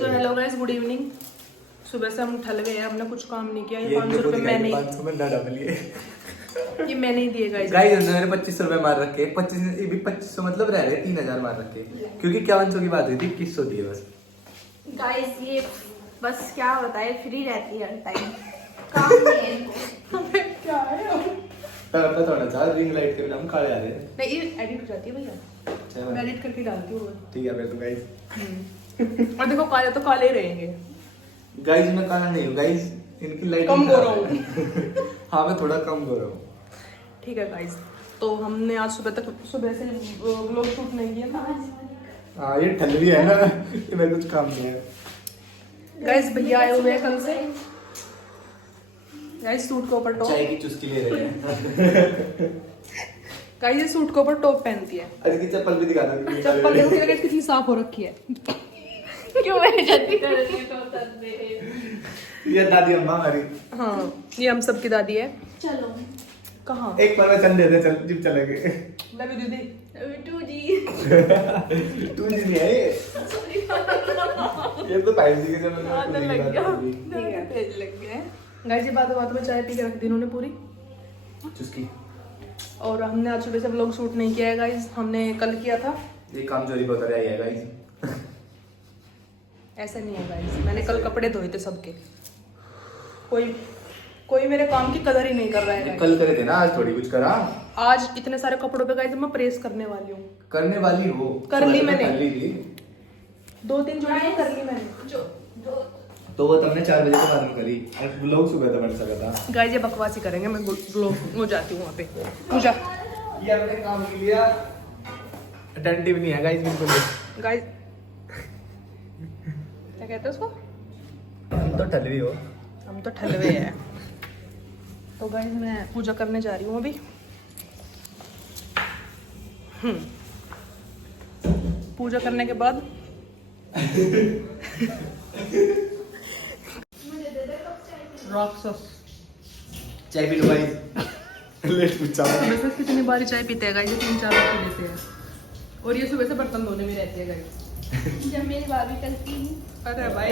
So hello guys, good evening. सुबह से हम ठल गए हैं, हमने कुछ काम नहीं किया। ये 500 रुपए मैंने ये मैंने ही दिए गाइस। मैंने 2500 रुपए मार रखे। 2500 मतलब रह रहे 3000 मार रखे, क्योंकि 5100 की बात हुई थी, 2100 दिए बस। गाइस ये बस क्या बताए, फ्री रहती है हर टाइम, काम नहीं है इनको। क्या है अपना थोड़ा सा रिंग लाइट के बिना हम खा रहे हैं। नहीं, ये एडिट हो जाती है भैया, मैं एडिट करके डालती हूँ। ठीक है फिर तो गाइस। और देखो काले तो काले ही रहेंगे गाइस मैं काला नहीं हूँ गाइस, इनकी लाइट कम हो रहा हूँ। हाँ मैं थोड़ा कम हो रहा हूँ। ठीक है गाइस, तो हमने आज सुबह से व्लॉग शूट नहीं किया था। हाँ ये ठंड भी है ना, मैं कुछ काम नहीं है। गाइस भैया आए हुए हैं कल से। गाइस सूट के ऊपर टॉप, चाय की चुस्की ले रहे हैं। गाइस ये सूट के ऊपर टॉप पहनती है। आज की चप्पल भी दिखा दो। चप्पल देखो कितनी साफ हो रखी है। क्यों बेइज्जती कर रही है टोटल में? ये दादी अम्मा हमारी। हाँ ये हम सबकी दादी है। चलो कहाँ? एक बार चल दे दे, चल जिप चलेंगे। लव यू दीदी। टू जी तू जी नहीं है ये तो पाइल दी के जब आदत लग गया। ठीक है। पेज लग गया। गाइस ये बातों बातों में चाय पी के रख दी इन्होंने पूरी। चुस्की। और हमने आज सुबह से व्लॉग शूट नहीं किया है गाइस, हमने कल किया था। ये काम चोरी बहुत रहा है गाइस। ऐसा नहीं है गाइस, मैंने कल कपड़े धोए थे सबके। कोई मेरे काम की कदर ही नहीं कर रहा है guys। कल करे थे ना, आज थोड़ी कुछ करा। आज इतने सारे कपड़ों पे गाइस मैं प्रेस करने वाली हूँ। करने वाली हो कर ली मैंने। कर ली थी 2-3 जोड़ी तो कर ली मैंने। तो वो तुमने 4 बजे के बाद में करी, लोग सुबह तो बन सका था। गाइस ये बकवास ही करेंगे, मैं व्लॉग हो जाती हूँ वहाँ पे। पूजा ये अपने काम के लिए अटेंटिव नहीं है गाइस बिल्कुल। गाइस क्या कहते हैं उसको? तुम तो ठलवी हो। हम तो ठलवे हैं। तो गाइस मैं पूजा करने जा रही हूँ अभी। पूजा करने के बाद राक्षस चाय पी लो गाइस। लेट पूछा वैसे कितनी बारी चाय पीते हैं गाइस? 3-4 बार पी लेते हैं। और ये सुबह से बर्तन धोने में रहती है गाइस। जब मेरी भाभी करती है। अरे भाई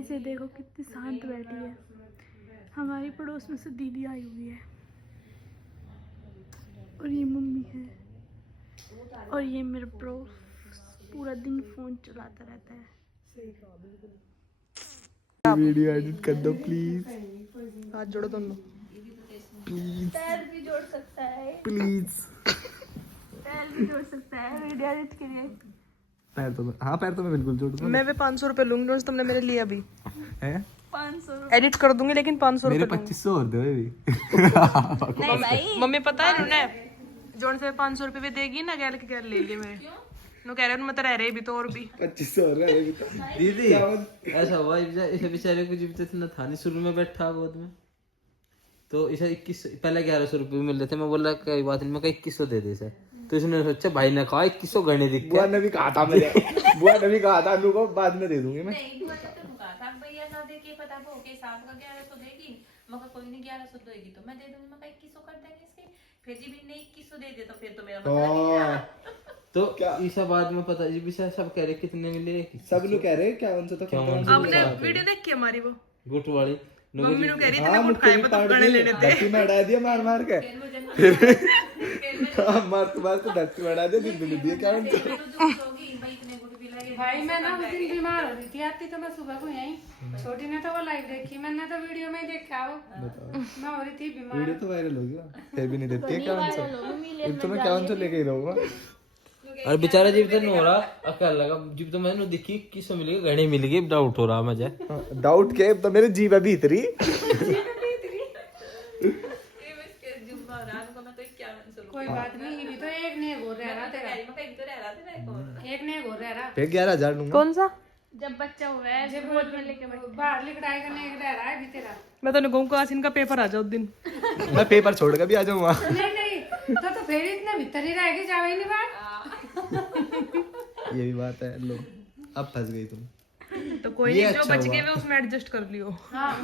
इसे देखो कितनी शांत बैठी है। हमारी पड़ोस में से दीदी आई हुई है और ये मम्मी है और ये मेरा ब्रो पूरा दिन फोन चलाता रहता है। वीडियो एडिट कर दो प्लीज। हाथ जोड़ो दोनों। पैर भी जोड़ सकता है, प्लीज पैर भी जोड़ सकता है वीडियो एडिट के लिए। पैर तो मैं बिल्कुल जोड़ दूंगा। मैं भी 500 रुपए लूंगी जो तुमने मेरे लिए अभी। हैं 500 एडिट कर दूंगी लेकिन 500 मेरे रुपए 2500 और दो भी। नहीं भाई, मम्मी पता है उन्हें जोन से 500 रुपए भी देगी ना, गैल के गैल ले लिए मेरे। नो कह रहे मत रह रहे भी तो और भी 2500 और रहे भी तो। दीदी ऐसा हुआ, इसे बेचारे को जीवित इतना था नहीं, शुरू में बैठा गोद में तो इसे 21 पहले 1100 रुपये मिल रहे थे। मैं बोला कोई बात नहीं, मैं 2100 दे दे इसे। तो इसने सोचा भाई ने कहा 2100 गहने दिख बुआ ने भी कहा था मैंने, बुआ ने भी कहा था अनु को बाद में दे दूंगी मैं। नहीं बुआ ने तो कहा था भैया ना दे के पता हो के साथ का 1100 देगी, मगर कोई नहीं 1100 देगी तो मैं दे दूंगी। मैं 2100 कर देंगे इसके, फिर जी भी नहीं 2100 दे दे तो फिर तो मेरा मतलब नहीं रहा। तो ईसा बाद में पता जी भी सब कह रहे कितने मिले, सब लोग कह रहे क्या उनसे तो आपने वीडियो देख के हमारी वो गुट वाली मम्मी ने कह रही थी हाँ ना गुट खाए तो गणे लेने थे। धरती में अड़ा दिया मार मार के। फिर मुझे मार तो धरती में अड़ा दिया, दिन बिल दिया क्या उनसे। फिर तो दूर होगी भाई, इतने गुट भी लगे भाई मैं ना उस दिन बीमार हो रही थी, आती तो मैं सुबह को यहीं। छोटी ने तो वो लाइव देखी, मैंने तो वीडियो में ही देखा वो। मैं हो रही थी बीमार। वीडियो तो वायरल हो गया, फिर भी नहीं देती है क्या उनसे। तो मैं क्या उनसे लेके ही रहूंगा। और बेचारा जीव तो नहीं हो रहा अकेला लगा, जीव तो मैंने दिखी किससे मिलेगी, गहने मिल गए, डाउट हो रहा मुझे। डाउट के तो मेरे जीव अभी इतरी। कोई बात नहीं, ये भी तो एक ने हो रहा तेरा, एक ने हो रहा। फिर 11,000 लूंगा। कौन सा? जब बच्चा हुआ है जब बोर्ड में लेके बैठ बाहर लिखड़ाई करने एक रह रहा है भी तेरा। मैं तो नहीं कहूँ काश इनका पेपर आ जाओ उस दिन। मैं पेपर छोड़ के भी आ जाऊंगा। नहीं तो फिर इतने भीतर ही रहेगी, जावे ही नहीं बाहर। ये भी बात है। लो अब फंस गई तुम। तो कोई ये नहीं, जो अच्छा बच हुआ। गए वे उसमें एडजस्ट कर लियो। हाँ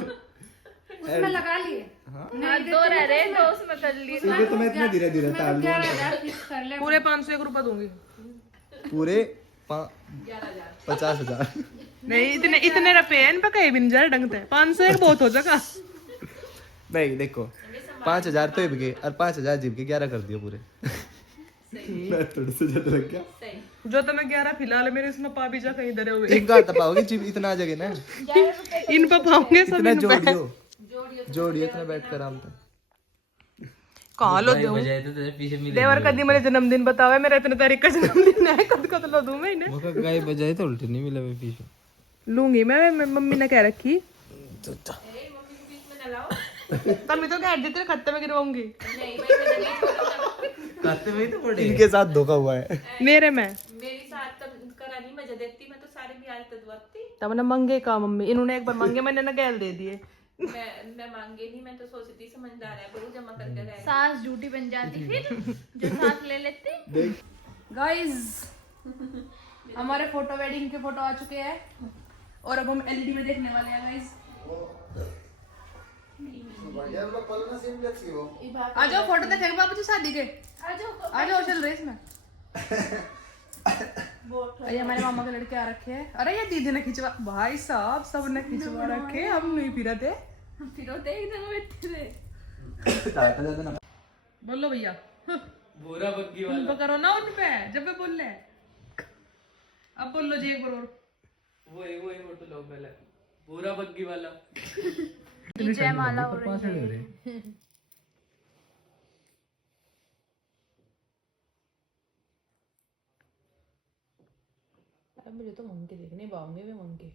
उसमें लगा लिए। हाँ, 2 रह रहे तो उसमें कर ली। सीधे तो मैं इतना धीरे धीरे ताल लूंगा। 11,000 फिक्स कर ले। पूरे 501 रुपए दूंगी। पूरे 50,000। नहीं इतने इतने रुपए हैं इन पे कहीं भी नहीं जा रहे ढंग से 500 एक बहुत हो जाएगा नहीं देखो 5,000 तो इब गए और 5,000 जीव के 11 कर दियो पूरे मैं थोड़े से ज्यादा लग गया जो तो मैं 11 फिलहाल मेरे इसमें पा भी जा कहीं धरे हुए एक गाता पाओगे जीव इतना आ जाएगा ना इन पे पाऊंगे सब इतना इन पे जोड़ियो इतना बैठ कर आराम से कहाँ लो दूं बजाए तो तेरे पीछे मिले देवर कदी मेरे जन्मदिन बतावे मेरा इतने तारीख का जन्मदिन है कद कद लो दूं मैं इन्हें मौका गाय बजाए तो उल्टे नहीं मिला मैं पीछे लूंगी मैं मम्मी ने कह रखी तभी तो कह देते खत्ते में गिरवाऊंगी खाते में ही तो पड़े इनके साथ धोखा हुआ है मेरे में मेरी साथ तो करानी मजा देती मैं तो सारे ब्याज तो दुआती तब ना मंगे का मम्मी इन्होंने एक बार मांगे मैंने ना गैल दे दिए मैं मांगे नहीं मैं तो सोचती समझदार है बहू जमा करके रहे सास झूठी बन जाती फिर जो साथ ले लेते। गाइस हमारे फोटो वेडिंग के फोटो आ चुके हैं और अब हम एलईडी में देखने वाले हैं गाइस आ जाओ फोटो देखेंगे बाबू जी शादी के आ जाओ चल रहे इसमें अरे हमारे मामा के लड़के आ रखे हैं अरे ये दीदी ने खिंचवा भाई साहब सब ने खिंचवा रखे हम नहीं फिरा थे फिर एकदम बैठे थे। बोलो भैया बुरा बग्गी उन पे करो ना उन पे जब मैं बोल ले अब बोल लो जी एक बार और वो फोटो लो पहले बुरा बग्गी वाला जय माला हो रही है। मुझे तो मंगे देखने पाऊंगे वे मंगे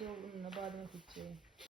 जो बाद में खींचे